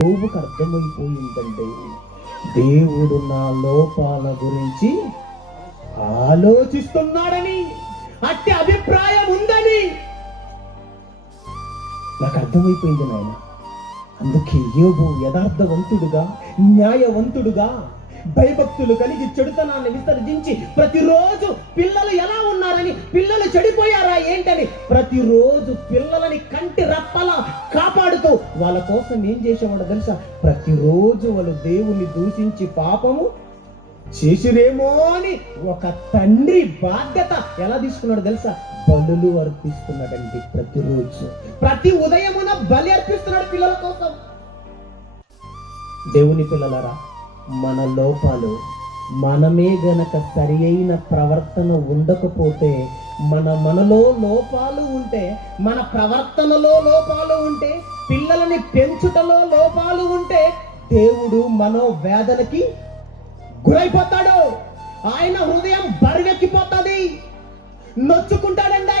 యోబుకు అర్థమైపోయిందంటే దేవుడు నా లోపాల గురించి ఆలోచిస్తున్నాడని, అట్టి అభిప్రాయం ఉందని నాకు అర్థమైపోయింది నాయన. అందుకే యోబు యథార్థవంతుడుగా, న్యాయవంతుడుగా, భయభక్తులు కలిగి చెడుతనాన్ని విసర్జించి ప్రతిరోజు పిల్లలు ఎలా ఉన్నారని, పిల్లలు చెడిపోయారా ఏంటని ప్రతిరోజు పిల్లలని కంటి రప్పలా కాపాడుతూ వాళ్ళ కోసం ఏం చేసేవాడు తెలుసా? ప్రతిరోజు వాళ్ళు దేవుణ్ణి దూషించి పాపము చేసిరేమో అని ఒక తండ్రి బాధ్యత ఎలా తీసుకున్నాడు తెలుసా? బలులు అర్పిస్తున్నాడండి. ప్రతిరోజు ప్రతి ఉదయమున బలి అర్పిస్తున్నాడు పిల్లల కోసం. దేవుని పిల్లలరా, మన లోపాలు, మనమే గనక సరి అయిన ప్రవర్తన ఉండకపోతే, మనలో లోపాలు ఉంటే, మన ప్రవర్తనలో లోపాలు ఉంటే, పిల్లలని పెంచుటలో లోపాలు ఉంటే దేవుడు మనోవేదనకి గురైపోతాడు. ఆయన హృదయం బరువెక్కిపోతుంది, నొచ్చుకుంటాడండి.